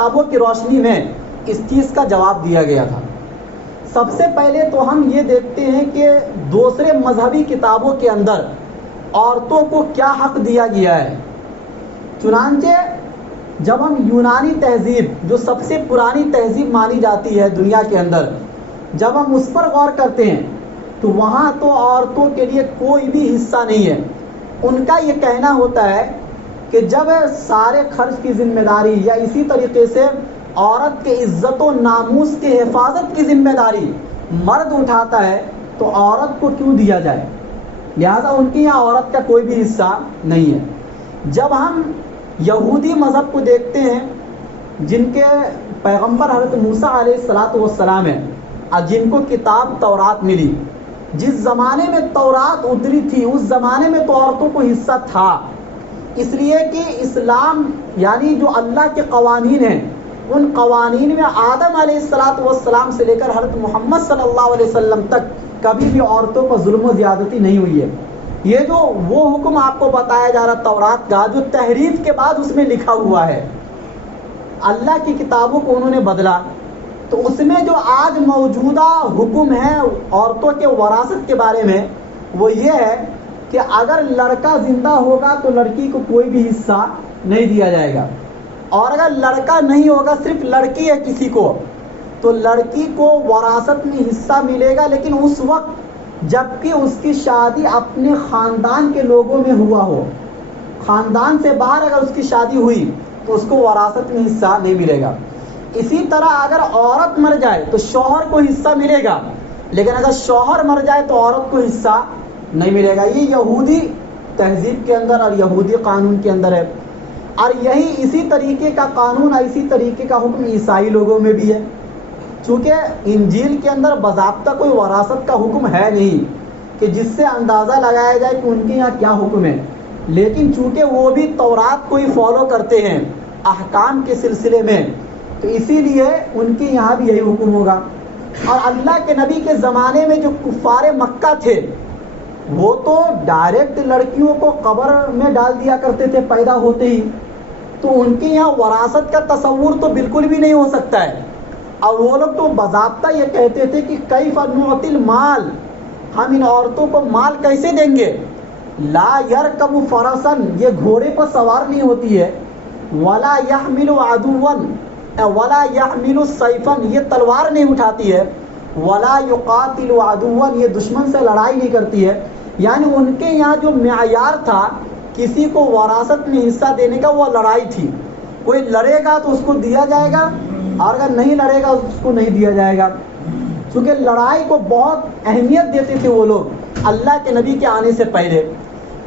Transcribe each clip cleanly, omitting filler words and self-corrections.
کتابوں کی روشنی میں اس چیز کا جواب دیا گیا تھا۔ سب سے پہلے تو ہم یہ دیکھتے ہیں کہ دوسرے مذہبی کتابوں کے اندر عورتوں کو کیا حق دیا گیا ہے۔ چنانچہ جب ہم یونانی تہذیب، جو سب سے پرانی تہذیب مانی جاتی ہے دنیا کے اندر، جب ہم اس پر غور کرتے ہیں تو وہاں تو عورتوں کے لیے کوئی بھی حصہ نہیں ہے۔ ان کا یہ کہنا ہوتا ہے کہ جب سارے خرچ کی ذمہ داری یا اسی طریقے سے عورت کے عزت و ناموس کے حفاظت کی ذمہ داری مرد اٹھاتا ہے تو عورت کو کیوں دیا جائے، لہذا ان کے یہاں عورت کا کوئی بھی حصہ نہیں ہے۔ جب ہم یہودی مذہب کو دیکھتے ہیں، جن کے پیغمبر حضرت موسیٰ علیہ السلام ہیں اور جن کو کتاب تورات ملی، جس زمانے میں تورات اتری تھی اس زمانے میں تو عورتوں کو حصہ تھا، اس لیے کہ اسلام یعنی جو اللہ کے قوانین ہیں ان قوانین میں آدم علیہ السلام سے لے کر حضرت محمد صلی اللہ علیہ وسلم تک کبھی بھی عورتوں پر ظلم و زیادتی نہیں ہوئی ہے۔ یہ جو وہ حکم آپ کو بتایا جا رہا تورات کا، جو تحریف کے بعد اس میں لکھا ہوا ہے، اللہ کی کتابوں کو انہوں نے بدلا، تو اس میں جو آج موجودہ حکم ہے عورتوں کے وراثت کے بارے میں، وہ یہ ہے کہ اگر لڑکا زندہ ہوگا تو لڑکی کو کوئی بھی حصہ نہیں دیا جائے گا، اور اگر لڑکا نہیں ہوگا، صرف لڑکی ہے کسی کو، تو لڑکی کو وراثت میں حصہ ملے گا، لیکن اس وقت جب کہ اس کی شادی اپنے خاندان کے لوگوں میں ہوا ہو۔ خاندان سے باہر اگر اس کی شادی ہوئی تو اس کو وراثت میں حصہ نہیں ملے گا۔ اسی طرح اگر عورت مر جائے تو شوہر کو حصہ ملے گا، لیکن اگر شوہر مر جائے تو عورت کو حصہ نہیں ملے گا۔ یہ یہودی تہذیب کے اندر اور یہودی قانون کے اندر ہے، اور یہی اسی طریقے کا قانون اور اسی طریقے کا حکم عیسائی لوگوں میں بھی ہے۔ چونکہ انجیل کے اندر باضابطہ کوئی وراثت کا حکم ہے نہیں کہ جس سے اندازہ لگایا جائے کہ ان کے یہاں کیا حکم ہے، لیکن چونکہ وہ بھی تورات کو ہی فالو کرتے ہیں احکام کے سلسلے میں، تو اسی لیے ان کے یہاں بھی یہی حکم ہوگا۔ اور اللہ کے نبی کے زمانے میں جو کفار مکہ تھے، وہ تو ڈائریکٹ لڑکیوں کو قبر میں ڈال دیا کرتے تھے پیدا ہوتے ہی، تو ان کے یہاں وراثت کا تصور تو بالکل بھی نہیں ہو سکتا ہے۔ اور وہ لوگ تو باضابطہ یہ کہتے تھے کہ کیف نعطی المال، ہم ان عورتوں کو مال کیسے دیں گے؟ لا یرکب فرسن، یہ گھوڑے پر سوار نہیں ہوتی ہے، ولا یحمل عدوا ولا یحمل سیفا، یہ تلوار نہیں اٹھاتی ہے، ولا یقاتل عدوا، یہ دشمن سے لڑائی نہیں کرتی ہے۔ یعنی ان کے یہاں جو معیار تھا کسی کو وراثت میں حصہ دینے کا، وہ لڑائی تھی۔ کوئی لڑے گا تو اس کو دیا جائے گا، اور اگر نہیں لڑے گا اس کو نہیں دیا جائے گا۔ چونکہ لڑائی کو بہت اہمیت دیتے تھے وہ لوگ اللہ کے نبی کے آنے سے پہلے،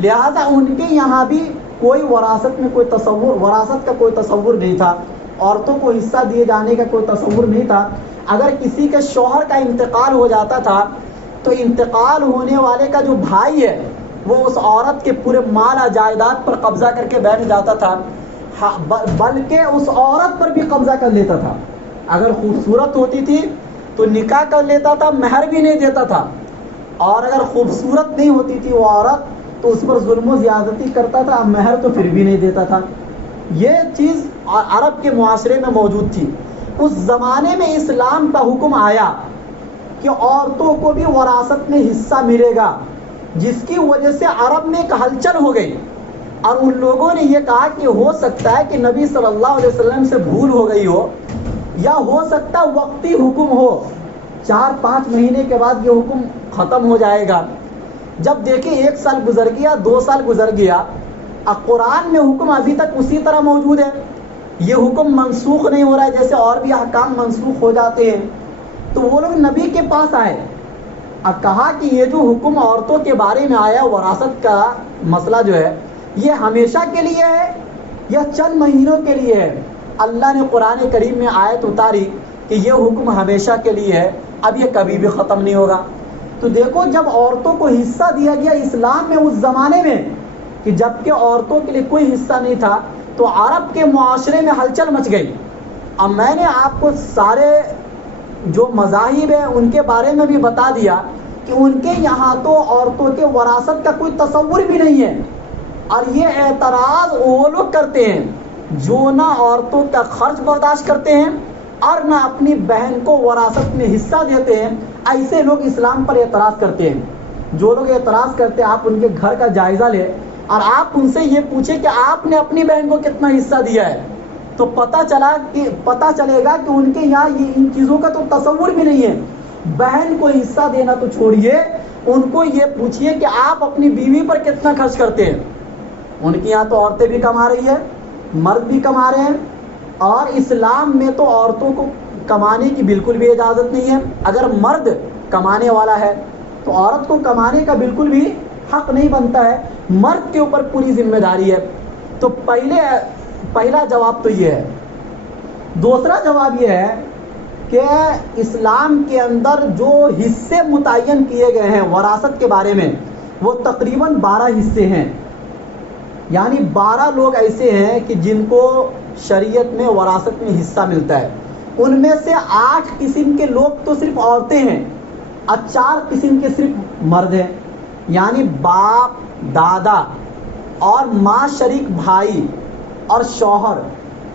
لہذا ان کے یہاں بھی کوئی وراثت میں کوئی تصور، وراثت کا کوئی تصور نہیں تھا، عورتوں کو حصہ دیے جانے کا کوئی تصور نہیں تھا۔ اگر کسی کے شوہر کا انتقال ہو جاتا تھا تو انتقال ہونے والے کا جو بھائی ہے وہ اس عورت کے پورے مال و جائیداد پر قبضہ کر کے بیٹھ جاتا تھا، بلکہ اس عورت پر بھی قبضہ کر لیتا تھا۔ اگر خوبصورت ہوتی تھی تو نکاح کر لیتا تھا، مہر بھی نہیں دیتا تھا، اور اگر خوبصورت نہیں ہوتی تھی وہ عورت تو اس پر ظلم و زیادتی کرتا تھا، مہر تو پھر بھی نہیں دیتا تھا۔ یہ چیز عرب کے معاشرے میں موجود تھی۔ اس زمانے میں اسلام کا حکم آیا کہ عورتوں کو بھی وراثت میں حصہ ملے گا، جس کی وجہ سے عرب میں ایک ہلچل ہو گئی، اور ان لوگوں نے یہ کہا کہ ہو سکتا ہے کہ نبی صلی اللہ علیہ وسلم سے بھول ہو گئی ہو، یا ہو سکتا وقتی حکم ہو، 4-5 مہینے کے بعد یہ حکم ختم ہو جائے گا۔ جب دیکھیں 1 سال گزر گیا، 2 سال گزر گیا، اب قرآن میں حکم ابھی تک اسی طرح موجود ہے، یہ حکم منسوخ نہیں ہو رہا ہے، جیسے اور بھی احکام منسوخ ہو جاتے ہیں۔ تو وہ لوگ نبی کے پاس آئے اور کہا کہ یہ جو حکم عورتوں کے بارے میں آیا، وراثت کا مسئلہ جو ہے، یہ ہمیشہ کے لیے ہے یا چند مہینوں کے لیے ہے؟ اللہ نے قرآن کریم میں آیت اتاری کہ یہ حکم ہمیشہ کے لیے ہے، اب یہ کبھی بھی ختم نہیں ہوگا۔ تو دیکھو، جب عورتوں کو حصہ دیا گیا اسلام میں اس زمانے میں کہ جب کہ عورتوں کے لیے کوئی حصہ نہیں تھا، تو عرب کے معاشرے میں ہلچل مچ گئی۔ اب میں نے آپ کو سارے جو مذاہب ہیں ان کے بارے میں بھی بتا دیا کہ ان کے یہاں تو عورتوں کے وراثت کا کوئی تصور بھی نہیں ہے، اور یہ اعتراض وہ لوگ کرتے ہیں جو نہ عورتوں کا خرچ برداشت کرتے ہیں اور نہ اپنی بہن کو وراثت میں حصہ دیتے ہیں، ایسے لوگ اسلام پر اعتراض کرتے ہیں۔ جو لوگ اعتراض کرتے ہیں، آپ ان کے گھر کا جائزہ لیں اور آپ ان سے یہ پوچھیں کہ آپ نے اپنی بہن کو کتنا حصہ دیا ہے، تو پتہ چلے گا کہ ان کے یہاں ان چیزوں کا تو تصور بھی نہیں ہے۔ بہن کو حصہ دینا تو چھوڑیے، ان کو یہ پوچھئے کہ آپ اپنی بیوی پر کتنا خرچ کرتے ہیں۔ ان کے یہاں تو عورتیں بھی کما رہی ہیں، مرد بھی کما رہے ہیں، اور اسلام میں تو عورتوں کو کمانے کی بالکل بھی اجازت نہیں ہے۔ اگر مرد کمانے والا ہے تو عورت کو کمانے کا بالکل بھی حق نہیں بنتا ہے، مرد کے اوپر پوری ذمہ داری ہے۔ تو پہلا جواب تو یہ ہے۔ دوسرا جواب یہ ہے کہ اسلام کے اندر جو حصے متعین کیے گئے ہیں وراثت کے بارے میں، وہ تقریباً 12 حصے ہیں۔ یعنی 12 لوگ ایسے ہیں کہ جن کو شریعت میں وراثت میں حصہ ملتا ہے۔ ان میں سے 8 قسم کے لوگ تو صرف عورتیں ہیں اور 4 قسم کے صرف مرد ہیں۔ یعنی باپ، دادا اور ماں شریک بھائی اور شوہر،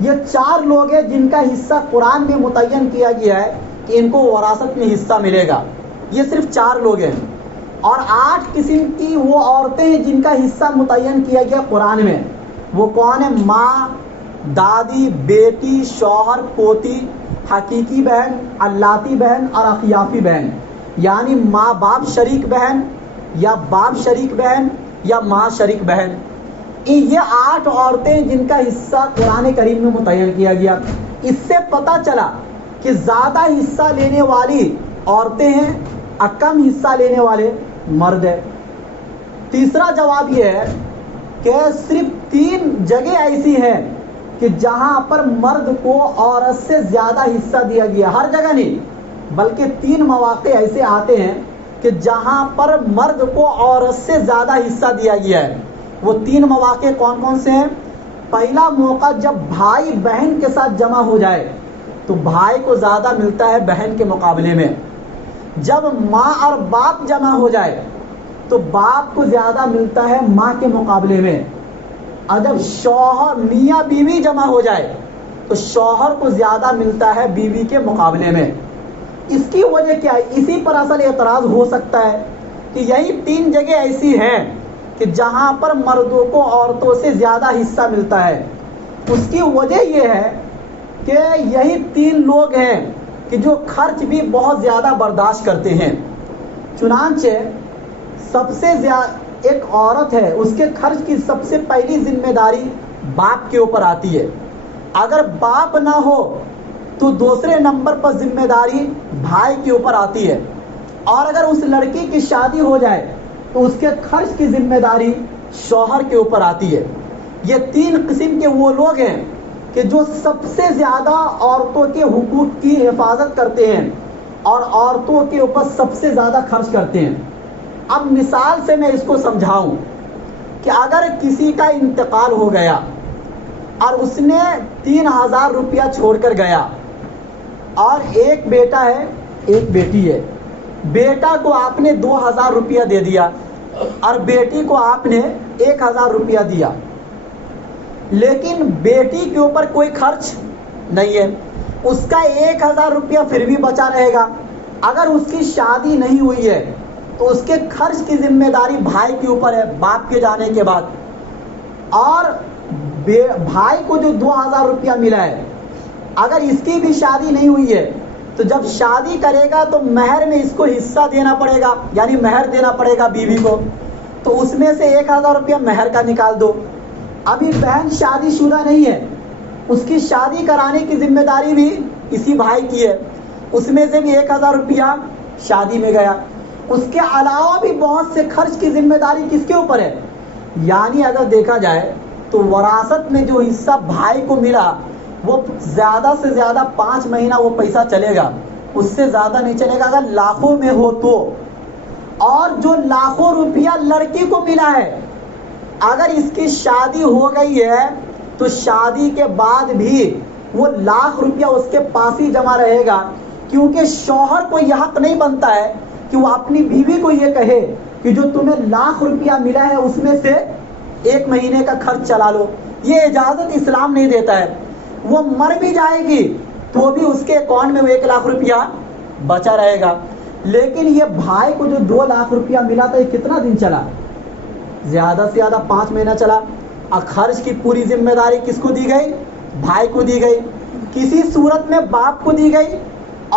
یہ 4 لوگ ہیں جن کا حصہ قرآن میں متعین کیا گیا ہے کہ ان کو وراثت میں حصہ ملے گا۔ یہ صرف 4 لوگ ہیں، اور 8 قسم کی وہ عورتیں ہیں جن کا حصہ متعین کیا گیا قرآن میں۔ وہ کون ہیں؟ ماں، دادی، بیٹی، شوہر، پوتی، حقیقی بہن، علاتی بہن اور اخیافی بہن۔ یعنی ماں باپ شریک بہن، یا باپ شریک بہن، یا ماں شریک بہن۔ یہ 8 عورتیں جن کا حصہ قرآن کریم میں متعین کیا گیا۔ اس سے پتہ چلا کہ زیادہ حصہ لینے والی عورتیں ہیں اور کم حصہ لینے والے مرد ہیں۔ تیسرا جواب یہ ہے کہ صرف 3 جگہ ایسی ہیں کہ جہاں پر مرد کو عورت سے زیادہ حصہ دیا گیا۔ ہر جگہ نہیں، بلکہ 3 مواقع ایسے آتے ہیں کہ جہاں پر مرد کو عورت سے زیادہ حصہ دیا گیا ہے۔ وہ 3 مواقع کون کون سے ہیں؟ پہلا موقع جب بھائی بہن کے ساتھ جمع ہو جائے تو بھائی کو زیادہ ملتا ہے بہن کے مقابلے میں۔ جب ماں اور باپ جمع ہو جائے تو باپ کو زیادہ ملتا ہے ماں کے مقابلے میں۔ اور جب شوہر میاں بیوی جمع ہو جائے تو شوہر کو زیادہ ملتا ہے بیوی کے مقابلے میں۔ اس کی وجہ کیا ہے؟ اسی پر اصل اعتراض ہو سکتا ہے کہ یہی 3 جگہ ایسی ہیں کہ جہاں پر مردوں کو عورتوں سے زیادہ حصہ ملتا ہے۔ اس کی وجہ یہ ہے کہ یہی 3 لوگ ہیں کہ جو خرچ بھی بہت زیادہ برداشت کرتے ہیں۔ چنانچہ سب سے زیادہ ایک عورت ہے، اس کے خرچ کی سب سے پہلی ذمہ داری باپ کے اوپر آتی ہے۔ اگر باپ نہ ہو تو دوسرے نمبر پر ذمہ داری بھائی کے اوپر آتی ہے، اور اگر اس لڑکی کی شادی ہو جائے تو اس کے خرچ کی ذمہ داری شوہر کے اوپر آتی ہے۔ یہ 3 قسم کے وہ لوگ ہیں کہ جو سب سے زیادہ عورتوں کے حقوق کی حفاظت کرتے ہیں اور عورتوں کے اوپر سب سے زیادہ خرچ کرتے ہیں۔ اب مثال سے میں اس کو سمجھاؤں کہ اگر کسی کا انتقال ہو گیا اور اس نے 3000 روپیہ چھوڑ کر گیا، اور ایک بیٹا ہے ایک بیٹی ہے، بیٹا کو آپ نے 2000 روپیہ دے دیا اور بیٹی کو آپ نے 1000 روپیہ دیا، لیکن بیٹی کے اوپر کوئی خرچ نہیں ہے، اس کا 1000 روپیہ پھر بھی بچا رہے گا۔ اگر اس کی شادی نہیں ہوئی ہے تو اس کے خرچ کی ذمہ داری بھائی کے اوپر ہے باپ کے جانے کے بعد، اور بھائی کو جو 2000 روپیہ ملا ہے، اگر اس کی بھی شادی نہیں ہوئی ہے تو جب شادی کرے گا تو مہر میں اس کو حصہ دینا پڑے گا، یعنی مہر دینا پڑے گا بیوی کو، تو اس میں سے 1000 روپیہ مہر کا نکال دو۔ ابھی بہن شادی شدہ نہیں ہے، اس کی شادی کرانے کی ذمہ داری بھی اسی بھائی کی ہے، اس میں سے بھی 1000 روپیہ شادی میں گیا۔ اس کے علاوہ بھی بہت سے خرچ کی ذمہ داری کس کے اوپر ہے؟ یعنی اگر دیکھا جائے تو وراثت میں جو حصہ بھائی کو ملا وہ زیادہ سے زیادہ 5 مہینہ وہ پیسہ چلے گا، اس سے زیادہ نہیں چلے گا اگر لاکھوں میں ہو تو۔ اور جو لاکھوں روپیہ لڑکی کو ملا ہے، اگر اس کی شادی ہو گئی ہے تو شادی کے بعد بھی وہ لاکھ روپیہ اس کے پاس ہی جمع رہے گا، کیونکہ شوہر کو یہ حق نہیں بنتا ہے کہ وہ اپنی بیوی کو یہ کہے کہ جو تمہیں لاکھ روپیہ ملا ہے اس میں سے 1 مہینے کا خرچ چلا لو۔ یہ اجازت اسلام نہیں دیتا ہے. وہ مر بھی جائے گی تو بھی اس کے اکاؤنٹ میں وہ 1 لاکھ روپیہ بچا رہے گا. لیکن یہ بھائی کو جو 2 لاکھ روپیہ ملا تھا یہ کتنا دن چلا؟ زیادہ سے زیادہ 5 مہینہ چلا. اور خرچ کی پوری ذمہ داری کس کو دی گئی؟ بھائی کو دی گئی. کسی صورت میں باپ کو دی گئی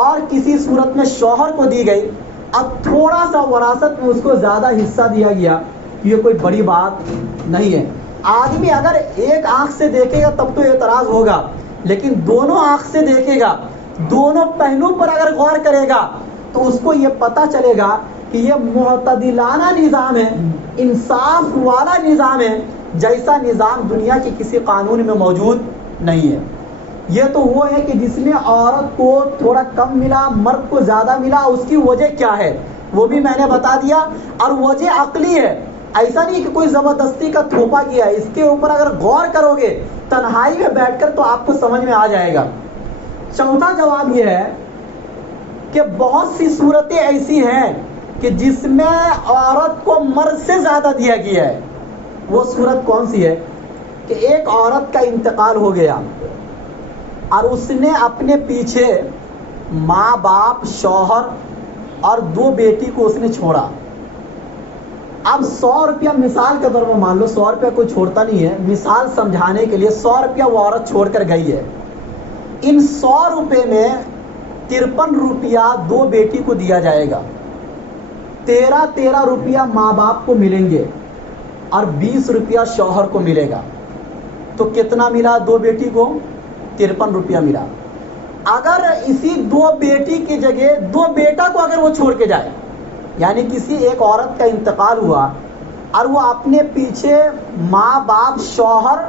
اور کسی صورت میں شوہر کو دی گئی. اب تھوڑا سا وراثت میں اس کو زیادہ حصہ دیا گیا. یہ کوئی بڑی بات نہیں ہے. آدمی اگر ایک آنکھ سے دیکھے گا تب تو اعتراض ہوگا، لیکن دونوں آنکھ سے دیکھے گا، دونوں پہلو پر اگر غور کرے گا تو اس کو یہ پتا چلے گا کہ یہ معتدلانہ نظام ہے، انصاف والا نظام ہے، جیسا نظام دنیا کے کسی قانون میں موجود نہیں ہے. یہ تو وہ ہے کہ جس میں عورت کو تھوڑا کم ملا، مرد کو زیادہ ملا. اس کی وجہ کیا ہے وہ بھی میں نے بتا دیا. اور وجہ عقلی ہے، ایسا نہیں کہ کوئی زبردستی کا تھوپا کیا ہے. اس کے اوپر اگر غور کرو گے تنہائی میں بیٹھ کر تو آپ کو سمجھ میں آ جائے گا. چوتھا جواب یہ ہے کہ بہت سی صورتیں ایسی ہیں کہ جس میں عورت کو مرد سے زیادہ دیا گیا ہے. وہ صورت کون سی ہے کہ ایک عورت کا انتقال ہو گیا اور اس نے اپنے پیچھے ماں باپ، شوہر اور 2 بیٹی کو اس نے چھوڑا. اب 100 روپیہ مثال کے طور پر مان لو، 100 روپیہ کوئی چھوڑتا نہیں ہے، مثال سمجھانے کے لیے 100 روپیہ وہ عورت چھوڑ کر گئی ہے. ان 100 روپے میں 53 روپیہ 2 بیٹی کو دیا جائے گا، 13 روپیہ ماں باپ کو ملیں گے اور 20 روپیہ شوہر کو ملے گا. تو کتنا ملا 2 بیٹی کو؟ 53 روپیہ ملا. اگر اسی 2 بیٹی کی جگہ 2 بیٹا کو اگر وہ چھوڑ کے جائے، یعنی کسی ایک عورت کا انتقال ہوا اور وہ اپنے پیچھے ماں باپ، شوہر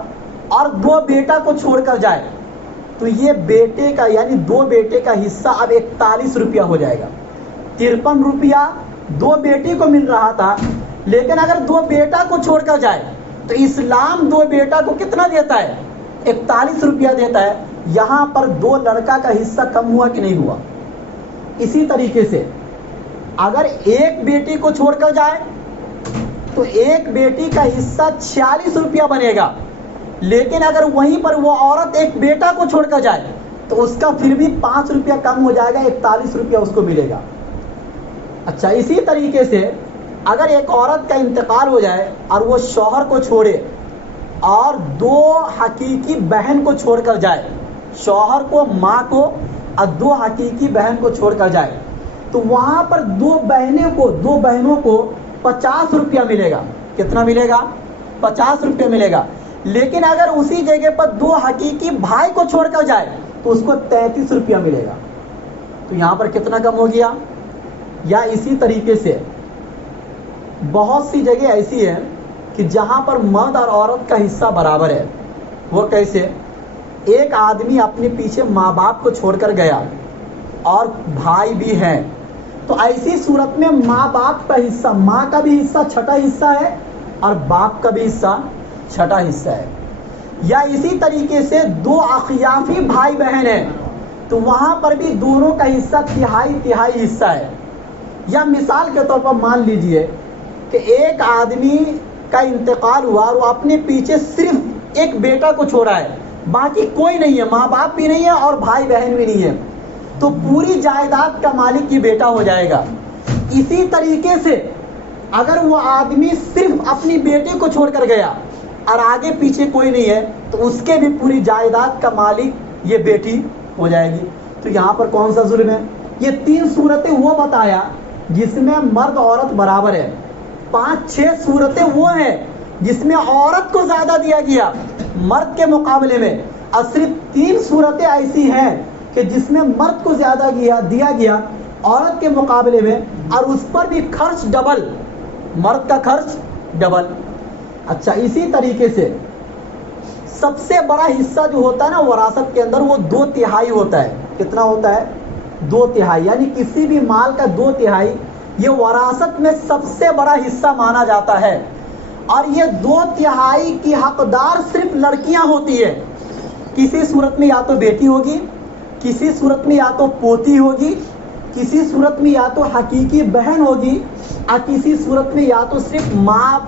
اور 2 بیٹا کو چھوڑ کر جائے، تو یہ بیٹے کا یعنی 2 بیٹے کا حصہ اب 41 روپیہ ہو جائے گا. 53 روپیہ 2 بیٹی کو مل رہا تھا، لیکن اگر 2 بیٹا کو چھوڑ کر جائے تو اسلام 2 بیٹا کو کتنا دیتا ہے؟ 41 روپیہ دیتا ہے. یہاں پر 2 لڑکا کا حصہ کم ہوا کہ نہیں ہوا؟ اسی طریقے سے اگر ایک بیٹی کو چھوڑ کر جائے تو ایک بیٹی کا حصہ 46 روپیہ بنے گا، لیکن اگر وہیں پر وہ عورت ایک بیٹا کو چھوڑ کر جائے تو اس کا پھر بھی 5 روپیہ کم ہو جائے گا، 41 روپیہ اس کو ملے گا. اچھا، اسی طریقے سے اگر ایک عورت کا انتقال ہو جائے اور وہ شوہر کو چھوڑے اور 2 حقیقی بہن کو چھوڑ کر جائے، شوہر کو، ماں کو اور 2 حقیقی بہن کو چھوڑ کر جائے، تو وہاں پر 2 بہنوں کو 50 روپیہ ملے گا. کتنا ملے گا؟ 50 روپیہ ملے گا. لیکن اگر اسی جگہ پر 2 حقیقی بھائی کو چھوڑ کر جائے تو اس کو 33 روپیہ ملے گا. تو یہاں پر کتنا کم ہو گیا؟ یا اسی طریقے سے بہت سی جگہ ایسی ہے کہ جہاں پر مرد اور عورت کا حصہ برابر ہے. وہ کیسے؟ ایک آدمی اپنے پیچھے ماں باپ کو چھوڑ کر گیا اور بھائی بھی ہیں، تو ایسی صورت میں ماں باپ کا حصہ، ماں کا بھی حصہ چھٹا حصہ ہے اور باپ کا بھی حصہ چھٹا حصہ ہے. یا اسی طریقے سے 2 اخیافی بھائی بہن ہیں تو وہاں پر بھی دونوں کا حصہ تہائی حصہ ہے. یا مثال کے طور پر مان لیجئے کہ ایک آدمی کا انتقال ہوا اور وہ اپنے پیچھے صرف ایک بیٹا کو چھوڑا ہے، باقی کوئی نہیں ہے، ماں باپ بھی نہیں ہے اور بھائی بہن بھی نہیں ہے، تو پوری جائیداد کا مالک یہ بیٹا ہو جائے گا. اسی طریقے سے اگر وہ آدمی صرف اپنی بیٹی کو چھوڑ کر گیا اور آگے پیچھے کوئی نہیں ہے تو اس کے بھی پوری جائیداد کا مالک یہ بیٹی ہو جائے گی. تو یہاں پر کون سا ظلم ہے؟ یہ 3 صورتیں وہ بتایا جس میں مرد عورت برابر ہے. 5-6 صورتیں وہ ہیں جس میں عورت کو زیادہ دیا گیا مرد کے مقابلے میں، اور صرف 3 صورتیں ایسی ہیں کہ جس میں مرد کو زیادہ دیا گیا عورت کے مقابلے میں، اور اس پر بھی خرچ ڈبل، مرد کا خرچ ڈبل. اچھا، اسی طریقے سے سب سے بڑا حصہ جو ہوتا ہے نا وراثت کے اندر، وہ 2/3 ہوتا ہے. کتنا ہوتا ہے؟ 2/3. یعنی کسی بھی مال کا 2/3 یہ وراثت میں سب سے بڑا حصہ مانا جاتا ہے. اور یہ 2/3 کی حقدار صرف لڑکیاں ہوتی ہے. کسی صورت میں یا تو بیٹی ہوگی، کسی صورت میں یا تو پوتی ہوگی، کسی صورت میں یا تو حقیقی بہن ہوگی، اور کسی صورت میں یا تو صرف ماں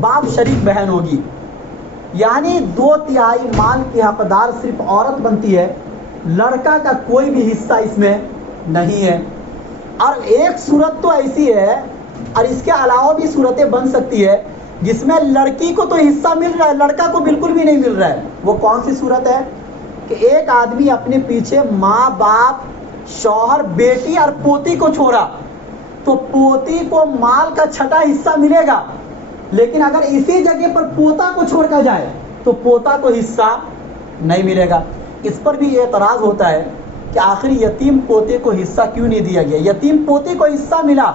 باپ شریک بہن ہوگی. یعنی 2/3 مال کی حقدار صرف عورت بنتی ہے، لڑکا کا کوئی بھی حصہ اس میں نہیں ہے۔ اور ایک صورت تو ایسی ہے، اور اس کے علاوہ بھی صورتیں بن سکتی ہے جس میں لڑکی کو تو حصہ مل رہا ہے، لڑکا کو بالکل بھی نہیں مل رہا ہے۔ وہ کون سی صورت ہے؟ کہ ایک آدمی اپنے پیچھے ماں باپ، شوہر، بیٹی اور پوتی کو چھوڑا، تو پوتی کو مال کا 6واں حصہ ملے گا، لیکن اگر اسی جگہ پر پوتا کو چھوڑ کر جائے تو پوتا کو حصہ نہیں ملے گا۔ اس پر بھی اعتراض ہوتا ہے کہ آخر یتیم پوتے کو حصہ کیوں نہیں دیا گیا؟ یتیم پوتے کو حصہ ملا،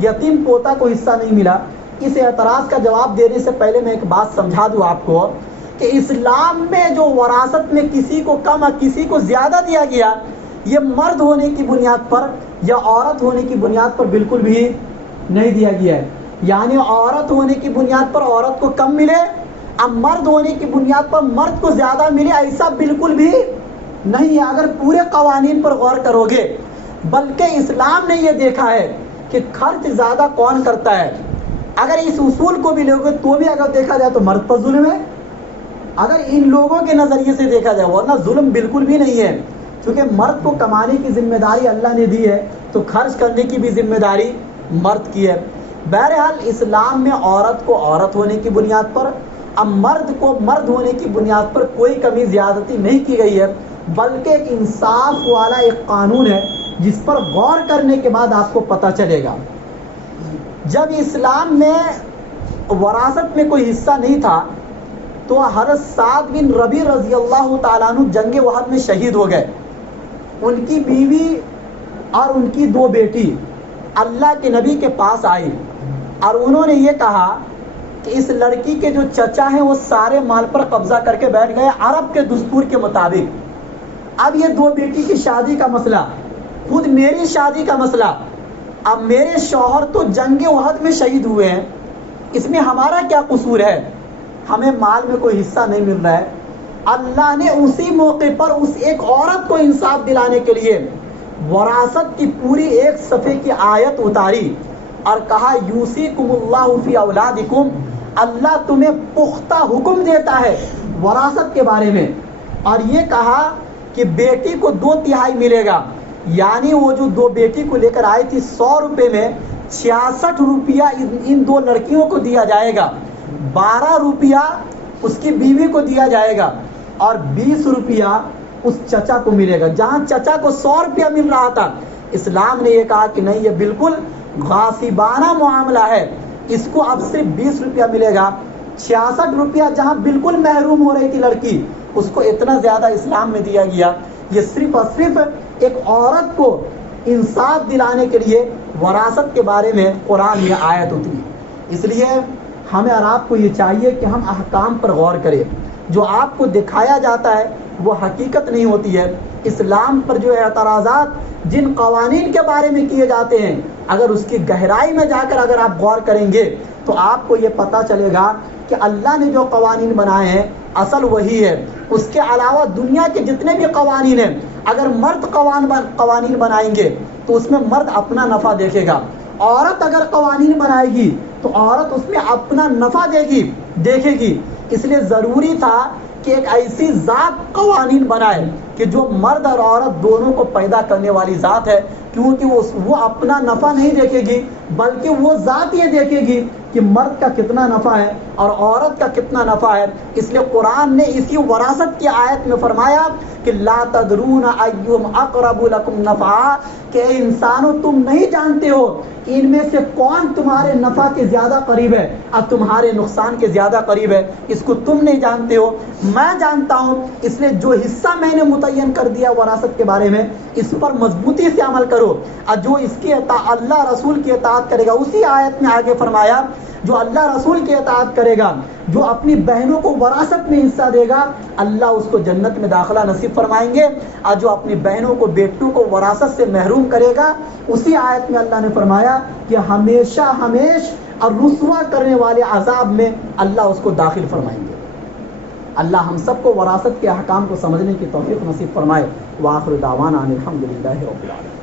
یتیم پوتا کو حصہ نہیں ملا۔ اس اعتراض کا جواب دینے سے پہلے میں ایک بات سمجھا دوں آپ کو کہ اسلام میں جو وراثت میں کسی کو کم اور کسی کو زیادہ دیا گیا، یہ مرد ہونے کی بنیاد پر یا عورت ہونے کی بنیاد پر بالکل بھی نہیں دیا گیا ہے۔ یعنی عورت ہونے کی بنیاد پر عورت کو کم ملے، اب مرد ہونے کی بنیاد پر مرد کو زیادہ ملے، ایسا بالکل بھی نہیں ہے اگر پورے قوانین پر غور کرو گے۔ بلکہ اسلام نے یہ دیکھا ہے کہ خرچ زیادہ کون کرتا ہے۔ اگر اس اصول کو بھی لوگے تو بھی اگر دیکھا جائے تو مرد پر ظلم ہے، اگر ان لوگوں کے نظریے سے دیکھا جائے، ورنہ ظلم بالکل بھی نہیں ہے، کیونکہ مرد کو کمانے کی ذمہ داری اللہ نے دی ہے تو خرچ کرنے کی بھی ذمہ داری مرد کی ہے۔ بہرحال اسلام میں عورت کو عورت ہونے کی بنیاد پر، اب مرد کو مرد ہونے کی بنیاد پر کوئی کمی زیادتی نہیں کی گئی ہے، بلکہ ایک انصاف والا ایک قانون ہے جس پر غور کرنے کے بعد آپ کو پتہ چلے گا۔ جب اسلام میں وراثت میں کوئی حصہ نہیں تھا تو حضرت سعد بن ربیع رضی اللہ تعالیٰ عنہ جنگ احد میں شہید ہو گئے۔ ان کی بیوی اور ان کی 2 بیٹی اللہ کے نبی کے پاس آئی اور انہوں نے یہ کہا کہ اس لڑکی کے جو چچا ہیں وہ سارے مال پر قبضہ کر کے بیٹھ گئے عرب کے دستور کے مطابق۔ اب یہ 2 بیٹی کی شادی کا مسئلہ، خود میری شادی کا مسئلہ، اب میرے شوہر تو جنگ احد میں شہید ہوئے ہیں، اس میں ہمارا کیا قصور ہے؟ ہمیں مال میں کوئی حصہ نہیں مل رہا ہے۔ اللہ نے اسی موقع پر اس ایک عورت کو انصاف دلانے کے لیے وراثت کی پوری 1 صفحے کی آیت اتاری اور کہا یوصیکم اللہ فی اولادکم، اللہ تمہیں پختہ حکم دیتا ہے وراثت کے بارے میں، اور یہ کہا کہ بیٹی کو 2/3 ملے گا۔ یعنی وہ جو 2 بیٹی کو لے کر آئی تھی 100 روپے میں 66 روپیہ ان 2 لڑکیوں کو دیا جائے گا، 12 روپیہ اس کی بیوی کو دیا جائے گا اور 20 روپیہ اس چچا کو ملے گا۔ جہاں چچا کو 100 روپیہ مل رہا تھا، اسلام نے یہ کہا کہ نہیں، یہ بالکل غاصبانہ معاملہ ہے، اس کو اب صرف 20 روپیہ ملے گا۔ 66 روپیہ جہاں بالکل محروم ہو رہی تھی لڑکی، اس کو اتنا زیادہ اسلام میں دیا گیا۔ یہ صرف اور صرف ایک عورت کو انصاف دلانے کے لیے وراثت کے بارے میں قرآن میں آیت اتری۔ اس لیے ہمیں اور آپ کو یہ چاہیے کہ ہم احکام پر غور کریں۔ جو آپ کو دکھایا جاتا ہے وہ حقیقت نہیں ہوتی ہے۔ اسلام پر جو اعتراضات جن قوانین کے بارے میں کیے جاتے ہیں، اگر اس کی گہرائی میں جا کر اگر آپ غور کریں گے تو آپ کو یہ پتہ چلے گا کہ اللہ نے جو قوانین بنائے ہیں اصل وہی ہے۔ اس کے علاوہ دنیا کے جتنے بھی قوانین ہیں، اگر مرد قوانین بنائیں گے تو اس میں مرد اپنا نفع دیکھے گا، عورت اگر قوانین بنائے گی تو عورت اس میں اپنا نفع دیکھے گی۔ اس لیے ضروری تھا کہ ایک ایسی ذات قوانین بنائے کہ جو مرد اور عورت دونوں کو پیدا کرنے والی ذات ہے، کیونکہ وہ اپنا نفع نہیں دیکھے گی بلکہ وہ ذات یہ دیکھے گی کہ مرد کا کتنا نفع ہے اور عورت کا کتنا نفع ہے۔ اس لیے قرآن نے اسی وراثت کی آیت میں فرمایا کہ لا تدرون ایہم اقرب لکم نفعا، کہ اے انسانوں تم نہیں جانتے ہو ان میں سے کون تمہارے نفع کے زیادہ قریب ہے اور تمہارے نقصان کے زیادہ قریب ہے، اس کو تم نہیں جانتے ہو، میں جانتا ہوں۔ اس لیے جو حصہ میں نے متعین کر دیا وراثت کے بارے میں، اس پر مضبوطی سے عمل کرو، اور جو اس کی اللہ رسول کی اطاعت کرے گا، اسی آیت میں آگے فرمایا جو اللہ رسول کی اطاعت کرے گا، جو اپنی بہنوں کو وراثت میں حصہ دے گا، اللہ اس کو جنت میں داخلہ نصیب فرمائیں گے، اور جو اپنی بہنوں کو بیٹوں کو وراثت سے محروم کرے گا، اسی آیت میں اللہ نے فرمایا کہ ہمیشہ اور رسوا کرنے والے عذاب میں اللہ اس کو داخل فرمائیں گے۔ اللہ ہم سب کو وراثت کے احکام کو سمجھنے کی توفیق نصیب فرمائے۔ وآخر دعوانا ان الحمد للہ رب العالمین۔